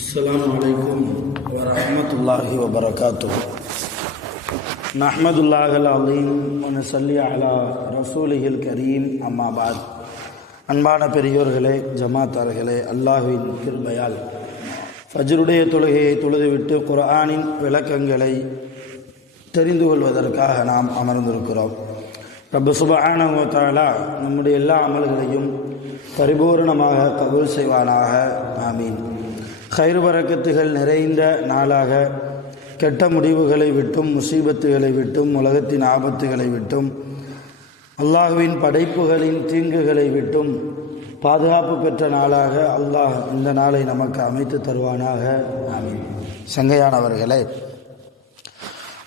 السلام عليكم ورحمة الله وبركاته نحمد الله العظيم ونصلي على رسوله الكريم أما بعد அன்பான பெரியோர்களே, ஜமாத்தார்களே, அல்லாஹ்வின் கிருபையால் ஃபஜ்ருடைய தொழுகையை தொழுதுவிட்டு குர்ஆனின் விளக்கங்களை தெரிந்து கொள்வதற்காக நாம் அமர்ந்திருக்கிறோம். ரப்பு சுப்ஹானஹு வ தஆலா நம்முடைய எல்லா அமல்களையும் பரிபூர்ணமாக கபூல் செய்வானாக. ஆமீன். கைர் பரக்கத்துகள் நிறைந்த நாளாக கெட்ட முடிவுகளை விட்டும், முசீபத்துகளை விட்டும், உலகத்தின் ஆபத்துகளை விட்டும், அல்லாஹ்வின் படைப்புகளின் தீங்குகளை விட்டும் பாதுகாப்பு பெற்ற நாளாக அல்லாஹ் இந்த நாளை நமக்கு அமைத்து தருவானாக. ஆமீன். சங்கையானவர்களே,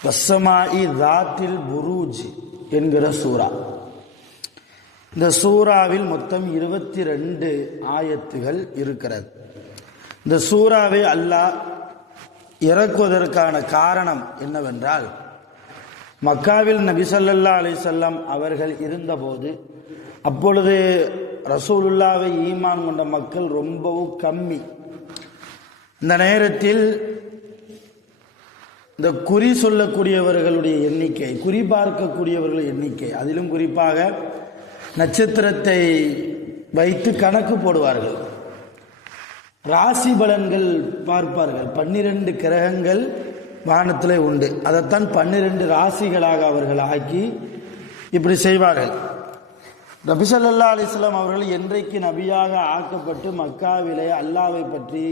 வஸ்ஸமாஇ தாத்தில் புரூஜ் என்கிற சூரா, இந்த சூறாவில் மொத்தம் 22 ஆயத்துகள் இருக்கிறது. இந்த சூறாவை அல்லாஹ் இறக்குவதற்கான காரணம் என்னவென்றால், மக்காவில் நபி ஸல்லல்லாஹு அலைஹி வஸல்லம் அவர்கள் இருந்தபோது, அப்பொழுது ரசூலுல்லாவை ஈமான் கொண்ட மக்கள் ரொம்பவும் கம்மி. இந்த நேரத்தில் இந்த குறி சொல்லக்கூடியவர்களுடைய எண்ணிக்கை, குறி பார்க்கக்கூடியவர்கள் எண்ணிக்கை, அதிலும் குறிப்பாக நட்சத்திரத்தை வைத்து கணக்கு போடுவார்கள், ராசி பலன்கள் பார்ப்பார்கள். 12 கிரகங்கள் வானத்திலே உண்டு, அதைத்தான் 12 ராசிகளாக அவர்கள் ஆக்கி இப்படி செய்வார்கள். நபி ஸல்லல்லாஹு அலைஹி வஸல்லம் அவர்கள் என்றைக்கு நபியாக ஆக்கப்பட்டு மக்காவிலே அல்லாஹ்வை பற்றி,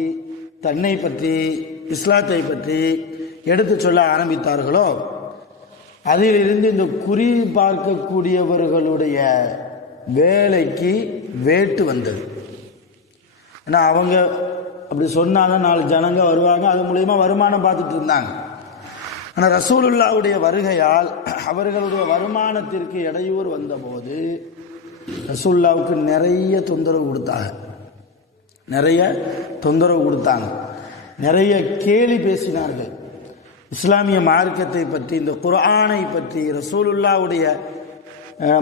தன்னை பற்றி, இஸ்லாத்தை பற்றி எடுத்து சொல்ல ஆரம்பித்தார்களோ, அதிலிருந்து இந்த குறி பார்க்கக்கூடியவர்களுடைய வேலைக்கு வேட்டு வந்தது. ஏன்னா அவங்க அப்படி சொன்னாலும் 4 ஜனங்க வருவாங்க, அது மூலயமா வருமானம் பார்த்துட்டு இருந்தாங்க. ஆனால் ரசூலுல்லாவுடைய வருகையால் அவர்களுடைய வருமானத்திற்கு இடையூறு வந்தபோது ரசூலுல்லாவுக்கு நிறைய தொந்தரவு கொடுத்தாங்க, நிறைய கேலி பேசினார்கள். இஸ்லாமிய மார்க்கத்தை பற்றி, இந்த குர்ஆனை பற்றி, ரசூலுல்லாவுடைய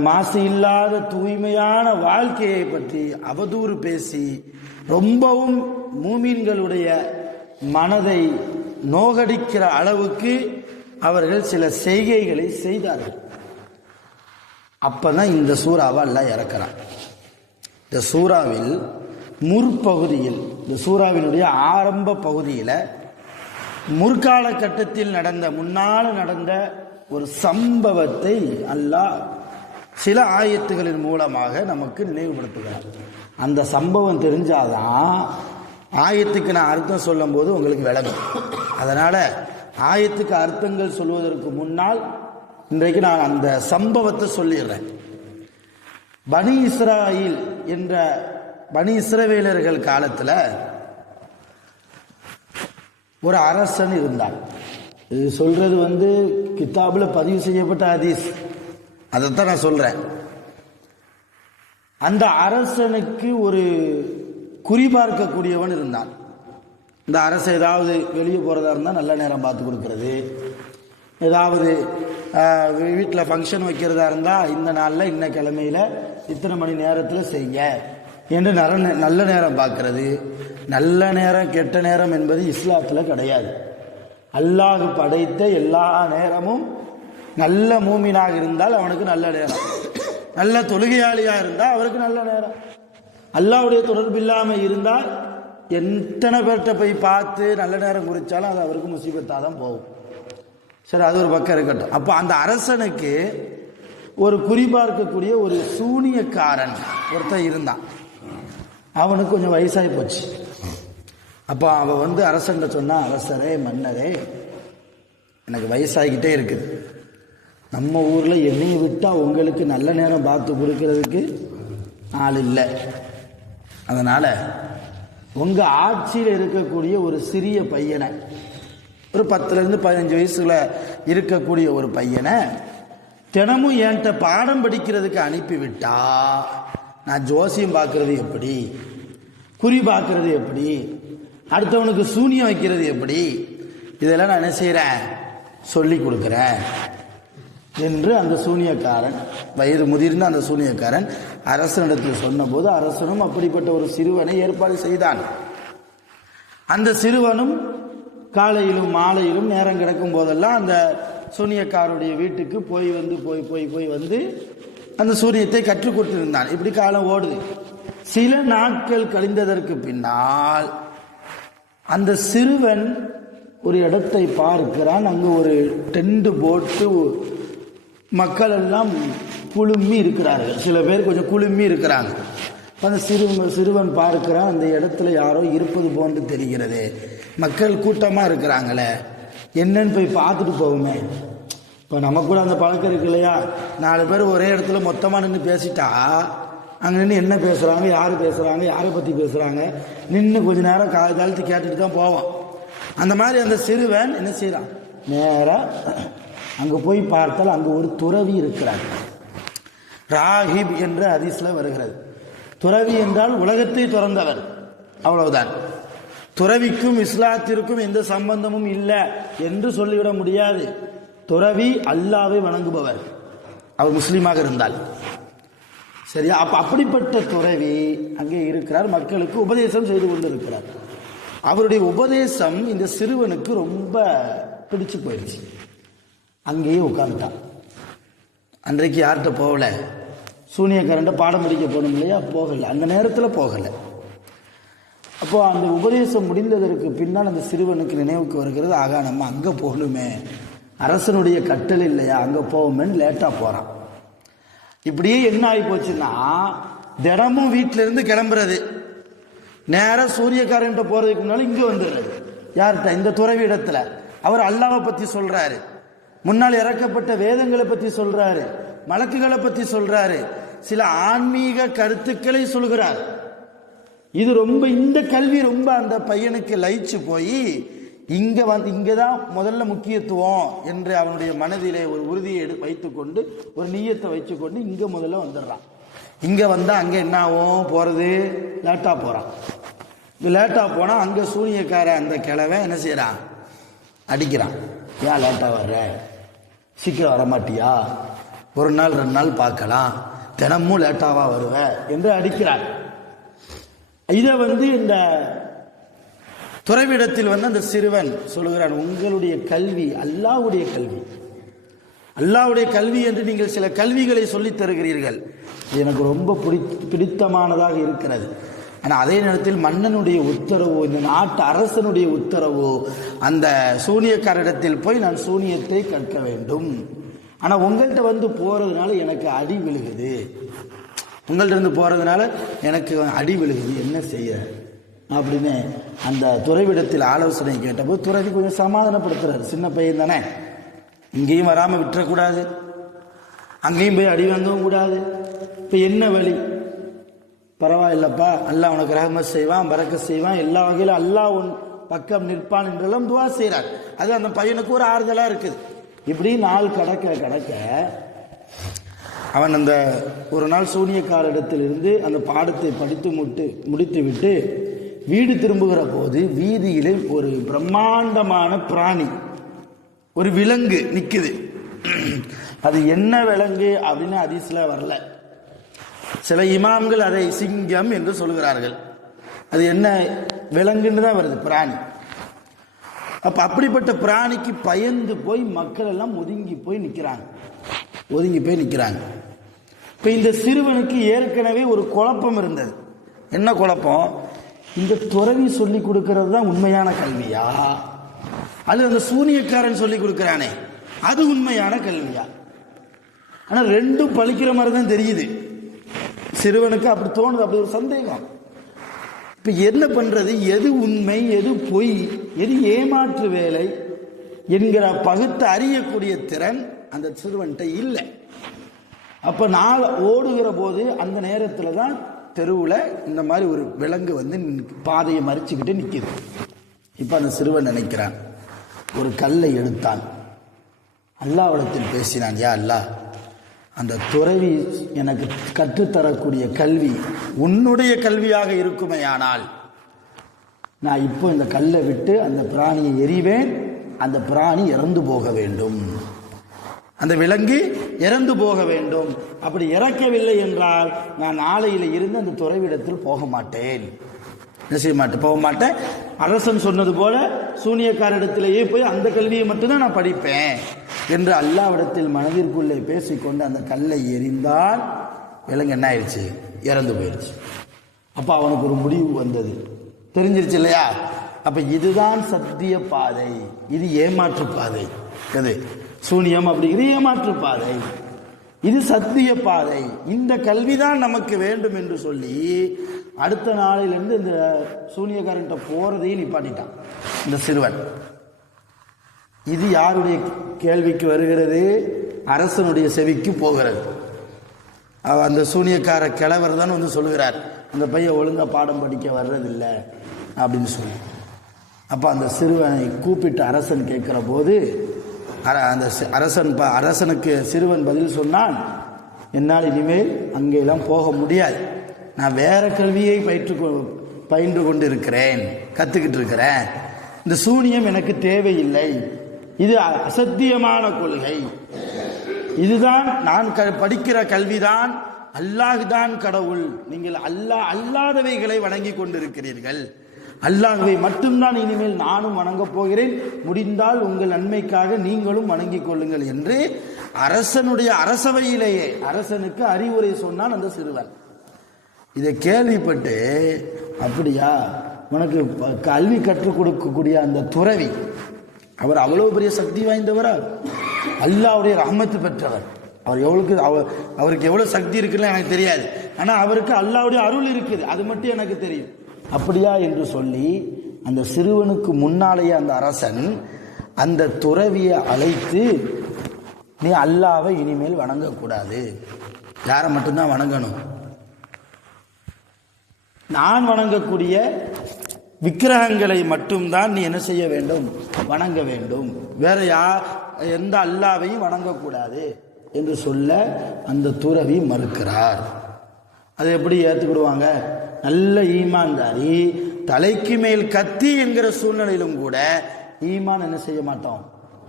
மாசு இல்லாத தூய்மையான வாழ்க்கையை பற்றி அவதூறு பேசி ரொம்பவும் மூமின்களுடைய மனதை நோகடிக்கிற அளவுக்கு அவர்கள் சில செய்கைகளை செய்தார்கள். அப்பதான் இந்த சூறாவை அல்லாஹ் இறக்கிறான். இந்த சூறாவில் முற்பகுதியில், இந்த சூறாவினுடைய ஆரம்ப பகுதியில் முற்கால கட்டத்தில் முன்னால் நடந்த ஒரு சம்பவத்தை அல்லாஹ் சில ஆயத்துகளின் மூலமாக நமக்கு நினைவுபடுத்துகிறார். அந்த சம்பவம் தெரிஞ்சாதான் ஆயத்துக்கு நான் அர்த்தம் சொல்லும் போது உங்களுக்கு விளங்கும். அதனால ஆயத்துக்கு அர்த்தங்கள் சொல்வதற்கு முன்னால் இன்றைக்கு நான் அந்த சம்பவத்தை சொல்லிடுறேன். பனி இஸ்ராயில் என்ற பனி இஸ்ரவேலர்கள் காலத்தில் ஒரு அரசன் இருந்தான். இது சொல்றது கிதாபுல பதிவு செய்யப்பட்ட ஹதீஸ், அதைத்தான் நான் சொல்றேன். அந்த அரசனுக்கு ஒரு குறிபார்க்கக்கூடியவன் இருந்தான். இந்த அரசு ஏதாவது வெளியே போறதா இருந்தால் நல்ல நேரம் பார்த்து கொடுக்கறது, ஏதாவது வீட்டில் ஃபங்க்ஷன் வைக்கிறதா இருந்தால் இந்த நாளில் இன்ன கிழமையில இத்தனை மணி நேரத்தில் செய்ய என்று நல்ல நேரம் பார்க்கறது. நல்ல நேரம் கெட்ட நேரம் என்பது இஸ்லாத்தில் கிடையாது. அல்லாஹ் படைத்த எல்லா நேரமும் நல்ல மூமினாக இருந்தால் அவனுக்கு நல்ல நேரம், நல்ல தொழுகையாளியாக இருந்தால் அவருக்கு நல்ல நேரம். அல்லாஹ்வுடைய தொடர்பு இல்லாமல் இருந்தால் எத்தனை பேர்கிட்ட போய் பார்த்து நல்ல நேரம் குறித்தாலும் அது அவருக்கு முசீபத்தாக தான் போகும். சரி, அது ஒரு பக்கம் இருக்கட்டும். அப்போ அந்த அரசனுக்கு ஒரு குறிபார்க்கக்கூடிய ஒரு சூனியக்காரன் ஒருத்தன் இருந்தான். அவனுக்கு கொஞ்சம் வயசாகி போச்சு. அப்போ அவன் அரசன்ட்ட சொன்னான், அரசரே, மன்னரே, எனக்கு வயசாகிக்கிட்டே இருக்குது. நம்ம ஊரில் என்னையை விட்டால் உங்களுக்கு நல்ல நேரம் பார்த்து கொடுக்கறதுக்கு ஆள் இல்லை. அதனால் உங்கள் ஆட்சியில் இருக்கக்கூடிய ஒரு சிறிய பையனை, ஒரு 10லேருந்து 15 வயசுல இருக்கக்கூடிய ஒரு பையனை தினமும் என்கிட்ட பாடம் படிக்கிறதுக்கு அனுப்பிவிட்டா நான் ஜோசியம் பார்க்கறது எப்படி, குறி பார்க்கறது எப்படி, அடுத்தவனுக்கு சூனியம் வைக்கிறது எப்படி, இதெல்லாம் நான் என்ன செய்கிறேன், சொல்லி கொடுக்குறேன் என்று அந்த சூனியக்காரன், வயது முதிர்ந்த அந்த சூனியக்காரன் அரசனிடத்தில் சொன்னபோது அரசனும் அப்படிப்பட்ட ஒரு சிறுவனை ஏற்பாடு செய்தான். அந்த சிறுவனும் காலையிலும் மாலையிலும் நேரம் கிடக்கும் போதெல்லாம் அந்த சூனியக்காரருடைய வீட்டுக்கு போய் வந்து அந்த சூனியத்தை கற்றுக் கொடுத்திருந்தான். இப்படி காலம் ஓடுது. சில நாட்கள் கழிந்ததற்கு பின்னால் அந்த சிறுவன் ஒரு இடத்தை பார்க்கிறான். அங்கு ஒரு டென்ட் போட்டு மக்கள் எல்லாம் குழுமி இருக்கிறார்கள். சில பேர் கொஞ்சம் குழுமி இருக்கிறாங்க. அந்த சிறுவன் பார்க்கிறான், அந்த இடத்துல யாரோ இருப்பது போன்று தெரிகிறது, மக்கள் கூட்டமாக இருக்கிறாங்களே, என்னன்னு போய் பார்த்துட்டு போகுமே. இப்போ நமக்கு கூட அந்த பழக்கம் இருக்கு இல்லையா, 4 பேர் ஒரே இடத்துல மொத்தமாக நின்று பேசிட்டா அங்கே நின்று என்ன பேசுகிறாங்க, யார் பேசுகிறாங்க, யாரை பற்றி பேசுகிறாங்க, நின்று கொஞ்ச நேரம் தாழ்த்தி கேட்டுட்டு தான் போவோம். அந்த மாதிரி அந்த சிறுவன் என்ன செய்கிறான், நேராக அங்கே போய் பார்த்தால் அங்கே ஒரு துறவி இருக்கிறார். ராஹிப் என்ற ஹதீஸ்ல வருகிறது. துறவி என்றால் உலகத்தை துறந்தவர், அவ்வளவுதான். துறவிக்கும் இஸ்லாத்திற்கும் எந்த சம்பந்தமும் இல்லை என்று சொல்லிவிட முடியாது. துறவி அல்லாவை வணங்குபவர், அவர் முஸ்லீமாக இருந்தால் சரியா. அப்படிப்பட்ட துறவி அங்கே இருக்கிறார், மக்களுக்கு உபதேசம் செய்து கொண்டிருக்கிறார். அவருடைய உபதேசம் இந்த சிறுவனுக்கு ரொம்ப பிடிச்சு போயிடுச்சு. அங்கேயே உட்கார்ந்துட்டான். அன்றைக்கு யார்கிட்ட போகல, சூனியக்காரன்ட்ட பாடம் படிக்க போகணும் இல்லையா, போகலை, அந்த நேரத்தில் போகலை. அப்போ அந்த உபதேசம் முடிந்ததற்கு பின்னால் அந்த சிறுவனுக்கு நினைவுக்கு வருகிறது, ஆகா நம்ம அங்கே போகணுமே, அரசனுடைய கட்டளை இல்லையா, அங்கே போவோமேன்னு லேட்டாக போகிறான். இப்படியே என்ன ஆகி போச்சுன்னா, தினமும் வீட்டிலேருந்து கிளம்புறது, நேராக சூரியக்காரன்ட்ட போகிறதுக்கு முன்னாலும் இங்கே வந்துடுறது. யார்கிட்ட, இந்த துறவி இடத்துல. அவர் அல்லாஹ்வை பற்றி சொல்கிறாரு, முன்னால் இறக்கப்பட்ட வேதங்களை பற்றி சொல்கிறாரு, மலக்குகளை பற்றி சொல்கிறாரு, சில ஆன்மீக கருத்துக்களை சொல்கிறார். இது ரொம்ப, இந்த கல்வி ரொம்ப அந்த பையனுக்கு லயிச்சு போய் இங்கே தான் முதல்ல முக்கியத்துவம் என்று அவனுடைய மனதிலே ஒரு உறுதியை வைத்துக்கொண்டு, ஒரு நீயத்தை வச்சுக்கொண்டு இங்கே முதல்ல வந்துடுறான். இங்கே வந்தால் அங்கே என்ன ஆகும், போகிறது லேட்டாக போகிறான். லேட்டாக போனால் அங்கே சூனியக்கார அந்த கிழவன் என்ன செய்கிறான், அடிக்கிறான். ஏன் லேட்டாக வர்ற, சீக்கிரம் வரமாட்டியா, 1 நாள் 2 நாள் பார்க்கலாம், தினமும் லேட்டாவா வருவ என்று அடிக்கிறார். இதை இந்த துறவிடத்தில் அந்த சிறுவன் சொல்லுகிறான், உங்களுடைய கல்வி அல்லாஹ்வுடைய கல்வி, அல்லாஹ்வுடைய கல்வி என்று நீங்கள் சில கல்விகளை சொல்லித் தருகிறீர்கள், எனக்கு ரொம்ப பிடித்தமானதாக இருக்கிறது. ஆனால் அதே நேரத்தில் மன்னனுடைய உத்தரவோ, இந்த நாட்டு அரசனுடைய உத்தரவோ, அந்த சூனியக்காரிடத்தில் போய் நான் சூனியத்தை கற்க வேண்டும். ஆனால் உங்கள்கிட்ட போகிறதுனால எனக்கு அடி விழுகுது, உங்கள்கிட்ட இருந்து போகிறதுனால எனக்கு அடி விழுகுது, என்ன செய்ய அப்படின்னு அந்த துறவிடத்தில் ஆலோசனை கேட்டபோது துறவி கொஞ்சம் சமாதானப்படுத்துறாரு. சின்ன பையன் தானே, இங்கேயும் வராமல் விட்டுறக்கூடாது, அங்கேயும் போய் அடி வாங்கவும் கூடாது. இப்போ என்ன வழி, பரவாயில்லப்பா, அல்லாஹ் உனக்கு ரஹ்மத் செய்வான், பரக்கத் செய்வான், எல்லா வகையிலும் அல்லாஹ் உன் பக்கம் நிற்பான் என்றெல்லாம் துவா செய்கிறார். அது அந்த பையனுக்கு ஒரு ஆறுதலாக இருக்குது. இப்படி நாள் கடக்க அவன் அந்த ஒரு நாள் சூனியக்காரிடத்திலிருந்து அந்த பாடத்தை படித்து முடித்து விட்டு வீடு திரும்புகிற போது வீதியிலே ஒரு பிரம்மாண்டமான பிராணி, ஒரு விலங்கு நிற்குது. அது என்ன விலங்கு அப்படின்னு ஹதீஸ்ல வரல. சில இமாம்கள் அதை சிங்கம் என்று சொல்கிறார்கள். அது என்ன விலங்குன்னு தான் வருது, பிராணி. அப்ப அப்படிப்பட்ட பிராணிக்கு பயந்து போய் மக்கள் எல்லாம் ஒதுங்கி போய் நிற்கிறாங்க. இப்ப இந்த சிறுவனுக்கு ஏற்கனவே ஒரு குழப்பம் இருந்தது. என்ன குழப்பம், இந்த துறவி சொல்லி கொடுக்கிறது தான் உண்மையான கல்வியா, அது அந்த சூனியக்காரன் சொல்லி கொடுக்கிறானே அது உண்மையான கல்வியா? ஆனா ரெண்டும் பழிக்கிற மாதிரி தான் தெரியுது சிறுவனுக்கு. அப்படி தோணுது, அப்படி ஒரு சந்தேகம். இப்ப என்ன பண்றது, எது உண்மை எது பொய், எது ஏமாற்று வேலை என்கிற பகுத்து அறியக்கூடிய திறன் அந்த சிறுவன்கிட்ட இல்லை. அப்ப நாள் ஓடுகிற போது அந்த நேரத்தில் தான் தெருவில் இந்த மாதிரி ஒரு விலங்கு பாதையை மறிச்சுக்கிட்டு நிற்கிது. இப்ப அந்த சிறுவன் நினைக்கிறான், ஒரு கல்லை எடுத்தான், அல்லாஹ்விடத்தில் பேசினான், யா அல்லாஹ், அந்த துறவி எனக்கு கற்றுத்தரக்கூடிய கல்வி உன்னுடைய கல்வியாக இருக்குமேயானால் நான் இப்போ இந்த கல்லை விட்டு அந்த பிராணியை எறிவேன், அந்த பிராணி இறந்து போக வேண்டும், அந்த விலங்கு இறந்து போக வேண்டும். அப்படி இறக்கவில்லை என்றால் நான் நாளையில இருந்து அந்த துறவிடத்தில் போக மாட்டேன் என்ன செய்ய மாட்டேன், போக மாட்டேன். அரசன் சொன்னது போல சூனியக்காரிடத்திலேயே போய் அந்த கல்வியை மட்டும்தான் நான் படிப்பேன் என்று அல்லாஹ்விடத்தில் மனதிற்குள்ளே பேசிக்கொண்டு அந்த கல்லை எறிந்தால் விலங்கு என்ன ஆயிடுச்சு, இறந்து போயிடுச்சு. அப்போ அவனுக்கு ஒரு முடிவு வந்தது, தெரிஞ்சிருச்சு இல்லையா? அப்ப இதுதான் சத்திய பாதை, இது ஏமாற்று பாதை. எது சூனியம் அப்படிங்கிறது ஏமாற்று பாதை, இது சத்திய பாதை. இந்த கல்விதான் நமக்கு வேண்டும் என்று சொல்லி அடுத்த நாளிலிருந்து இந்த சூனியக்காரன்ட்ட போறதையும் நிப்பாட்டிட்டான் இந்த சிறுவன். இது யாருடைய கேள்விக்கு வருகிறது? அரசனுடைய செவிக்கு போகிறது. அந்த சூனியக்கார கிழவர் தான் வந்து சொல்லுகிறார், அந்த பையன் ஒழுங்கா பாடம் படிக்க வர்றதில்லை அப்படின்னு சொல்லி. அப்போ அந்த சிறுவனை கூப்பிட்டு அரசன் கேட்கிற போது அந்த அரசனுக்கு சிறுவன் பதில் சொன்னான், என்னால் இனிமேல் அங்கெல்லாம் போக முடியாது, நான் வேற கல்வியை பயின்று கொண்டு இருக்கிறேன், கற்றுக்கிட்டு இருக்கிறேன். இந்த சூனியம் எனக்கு தேவையில்லை, இது அசத்தியமான கொள்கை, இதுதான் நான் படிக்கிற கல்விதான், அல்லாஹ் தான் கடவுள், நீங்கள் அல்லாதவைகளை வணங்கி கொண்டிருக்கிறீர்கள், அல்லாஹ்வை மட்டும்தான் இனிமேல் நானும் வணங்கப் போகிறேன், முடிந்தால் உங்கள் நன்மைக்காக நீங்களும் வணங்கிக் கொள்ளுங்கள் என்று அரசனுடைய அரசவையிலேயே அரசனுக்கு அறிவுரை சொன்னான் அந்த சிறுவன். இதை கேள்விப்பட்டு, அப்படியா, உனக்கு கல்வி கற்றுக் கொடுக்கக்கூடிய அந்த துறவி, அவர் அவ்வளவு பெரிய சக்தி வாய்ந்தவரா, அல்லாஹ்வுடைய ரஹ்மத்து பெற்றவர், அவருக்கு எவ்வளவு சக்தி இருக்குன்னு எனக்கு தெரியாது, ஆனா அவருக்கு அல்லாஹ்வுடைய அருள் இருக்குது, அது மட்டும் எனக்கு தெரியும். அப்படியா என்று சொல்லி அந்த சிறுவனுக்கு முன்னாலேயே அந்த அரசன் அந்த துறவியை அழைத்து, நீ அல்லாஹ்வை இனிமேல் வணங்கக்கூடாது, யாரை மட்டும்தான் வணங்கணும், நான் வணங்கக்கூடிய விக்கிரகங்களை மட்டும்தான் நீ என்ன செய்ய வேண்டும், வணங்க வேண்டும், வேற எந்த அல்லாஹ்வையும் வணங்கக்கூடாது என்று சொல்ல அந்த துறவி மறுக்கிறார். அதை எப்படி ஏற்றுக்கிடுவாங்க? நல்ல ஈமான்தாரி, தலைக்கு மேல் கத்தி என்கிற சூழ்நிலையிலும் கூட ஈமான் என்ன செய்ய மாட்டோம்,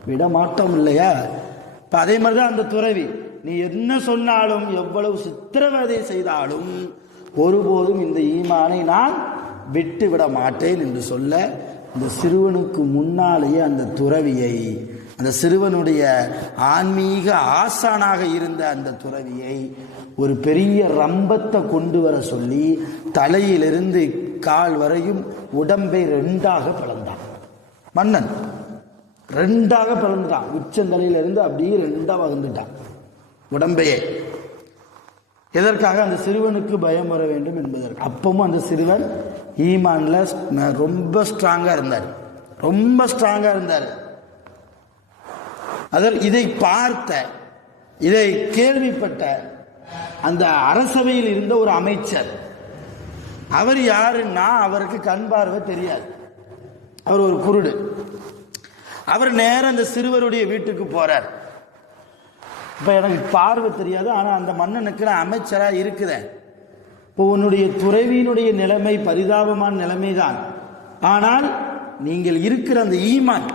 விட மாட்டோம் இல்லையா? இப்ப அதே மாதிரிதான் அந்த துறவி, நீ என்ன சொன்னாலும் எவ்வளவு சித்திரவதை செய்தாலும் ஒருபோதும் இந்த ஈமானை நான் விட்டு விட மாட்டேன் என்று சொல்ல, அந்த சிறுவனுக்கு முன்னாலேயே அந்த துறவியை, அந்த சிறுவனுடைய ஆன்மீக ஆசானாக இருந்த அந்த துறவியை ஒரு பெரிய ரம்பத்தை கொண்டு வர சொல்லி தலையிலிருந்து கால் வரையும் உடம்பை ரெண்டாக பிளந்தான். மன்னன் ரெண்டாக பிளந்துட்டான், உச்சந்தலையிலிருந்து அப்படியே ரெண்டாக வந்துட்டான் உடம்பையே. எதற்காக? அந்த சிறுவனுக்கு பயம் வர வேண்டும் என்பதற்கு. அப்பவும் அந்த சிறுவன் ஈமான்ல ரொம்ப ஸ்ட்ராங்கா இருந்தார், ரொம்ப ஸ்ட்ராங்கா இருந்தார். இதை பார்த்த, இதை கேள்விப்பட்ட அந்த அரசவையில் இருந்த ஒரு அமைச்சர், அவர் யாருன்னா அவருக்கு கண் பார்வை தெரியாது, அவர் ஒரு குருடு. அவர் நேரம் அந்த சிறுவருடைய வீட்டுக்கு போறார். இப்ப எனக்கு பார்வை தெரியாது, ஆனா அந்த மன்னனுக்கு நான் அமைச்சரா இருக்குதேன், இப்போ உன்னுடைய துறவியினுடைய நிலைமை பரிதாபமான நிலைமைதான், ஆனால் நீங்கள் இருக்கிற அந்த ஈமான்.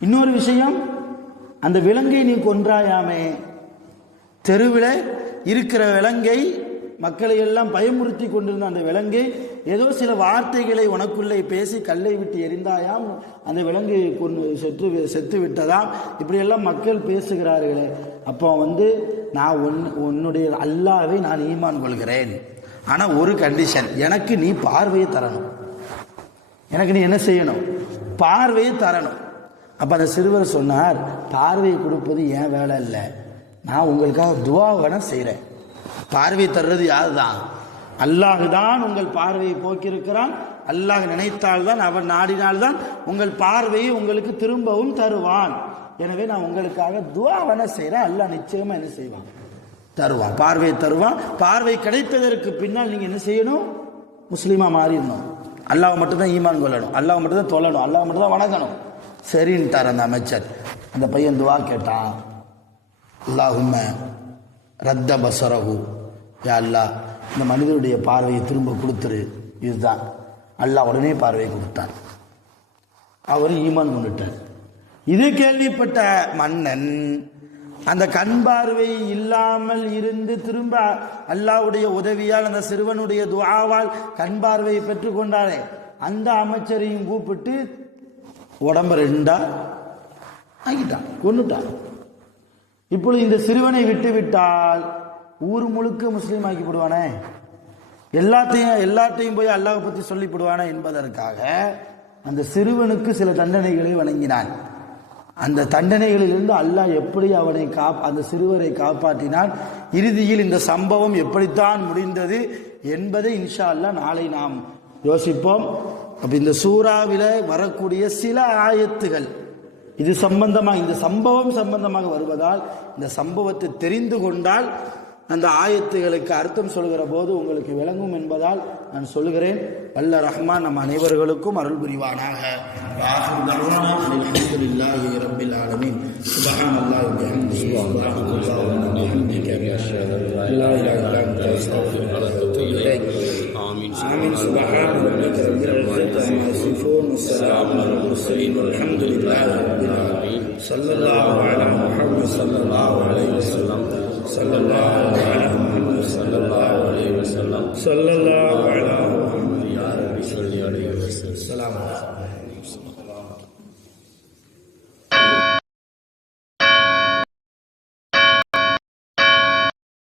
இன்னொரு விஷயம், அந்த விலங்கை நீ கொன்றாயாமே, தெருவில் இருக்கிற விலங்கை, மக்களை எல்லாம் பயமுறுத்தி கொண்டிருந்த அந்த விலங்கை ஏதோ சில வார்த்தைகளை உனக்குள்ளே பேசி கல்லை விட்டு எரிந்தாயாம், அந்த விலங்கு செத்து விட்டதாம், இப்படியெல்லாம் மக்கள் பேசுகிறார்களே. அப்போ நான் உன்னுடைய அல்லாஹ்வை நான் ஈமான் கொள்கிறேன், ஆனால் ஒரு கண்டிஷன், எனக்கு நீ பார்வையை தரணும், எனக்கு நீ என்ன செய்யணும், பார்வையை தரணும். அப்போ அந்த சிறுவர் சொன்னார், பார்வையை கொடுப்பது என் வேலை இல்லை, நான் உங்களுக்காக துவா வேணா செய்கிறேன். பார்வை தர்றது யார் தான்? அல்லாஹ் தான் உங்கள் பார்வையை போக்கியிருக்கிறான். அல்லாஹ் நினைத்தால்தான், அவன் நாடினால்தான் உங்கள் பார்வையை உங்களுக்கு திரும்பவும் தருவான். எனவே நான் உங்களுக்காக துவா வேணா செய்கிறேன், அல்லாஹ் நிச்சயமா என்ன செய்வான், தருவான், பார்வையை தருவான். பார்வை கிடைத்ததற்கு பின்னால் நீங்க என்ன செய்யணும், முஸ்லீமா மாறிடணும், அல்லாஹ் மட்டும்தான் ஈமான் கொள்ளணும், அல்லாஹ் மட்டும்தான் தொழணும், அல்லாஹ் மட்டும்தான் வணங்கணும். சரின்ட்டார் அந்த அமைச்சர். அந்த பையன் துவா கேட்டான், அல்லாஹும்ம ரத்த பசரஹு, யா அல்லாஹ் இந்த மனிதனுடைய பார்வையை திரும்ப கொடுத்துரு. இதுதான். அல்லாஹ் உடனே பார்வையை கொடுத்தான், அவர் ஈமான் கொண்டுட்டார். இது கேள்விப்பட்ட மன்னன் அந்த கண் பார்வை இல்லாமல் இருந்து திரும்ப அல்லாஹ்வுடைய உதவியால் அந்த சிறுவனுடைய துஆவால் கண் பார்வையை பெற்றுக்கொண்டாரே, அந்த அமைச்சரையும் கூப்பிட்டு உடம்ப ரெண்டா ஆகிட்டான், கொன்னுட்டான். இப்பொழுது இந்த சிறுவனை விட்டு விட்டால் ஊர் முழுக்க முஸ்லீம் ஆக்கிப்படுவானே, எல்லாத்தையும் போய் அல்லாஹ் பற்றி சொல்லிவிடுவானே என்பதற்காக அந்த சிறுவனுக்கு சில தண்டனைகளை வழங்கினான். அந்த தண்டனைகளிலிருந்து அல்லாஹ் எப்படி அவனை அந்த சிறுவரை காப்பாற்றினான், இறுதியில் இந்த சம்பவம் எப்படித்தான் முடிந்தது என்பதை இன்ஷா அல்லாஹ் நாளை நாம் யோசிப்போம். அப்ப இந்த சூறாவில வரக்கூடிய சில ஆயத்துகள் இது சம்பந்தமாக, இந்த சம்பவம் சம்பந்தமாக வருவதால் இந்த சம்பவத்தை தெரிந்து கொண்டால் அந்த ஆயத்துகளுக்கு அர்த்தம் சொல்கிற போது உங்களுக்கு விளங்கும் என்பதால் நான் சொல்கிறேன். வல்ல ரஹ்மான் நம் அனைவர்களுக்கும் அருள் புரிவானாக. அல்ஹம்துலில்லாஹி ரப்பில் ஆலமீன். சுப்ஹானல்லாஹி வ பிஹம்திஹி சுப்ஹானல்லாஹி லா இலாஹா இல்லா அன்த அஸ்தக்ஃபிருக வ அத்தூபு இலைக். ஆமீன். சுப்ஹான ரப்பிக ரப்பில் இஸ்ஸத்தி அம்மா யசிஃபூன் வ ஸலாமுன் அலல் முர்ஸலீன் வல்ஹம்துலில்லாஹி ரப்பில் ஆலமீன். ஸல்லல்லாஹு அலா முஹம்மத் ஸல்லல்லாஹு அலைஹி வஸல்லம். ஸல்லல்லாஹு அலா முஹம்மத் ஸல்லல்லாஹு அலைஹி வஸல்லம். ஸல்லல்லாஹு அலா முஹம்மத் யா ரப்பி ஸல்லி அலைஹி வஸல்லம்.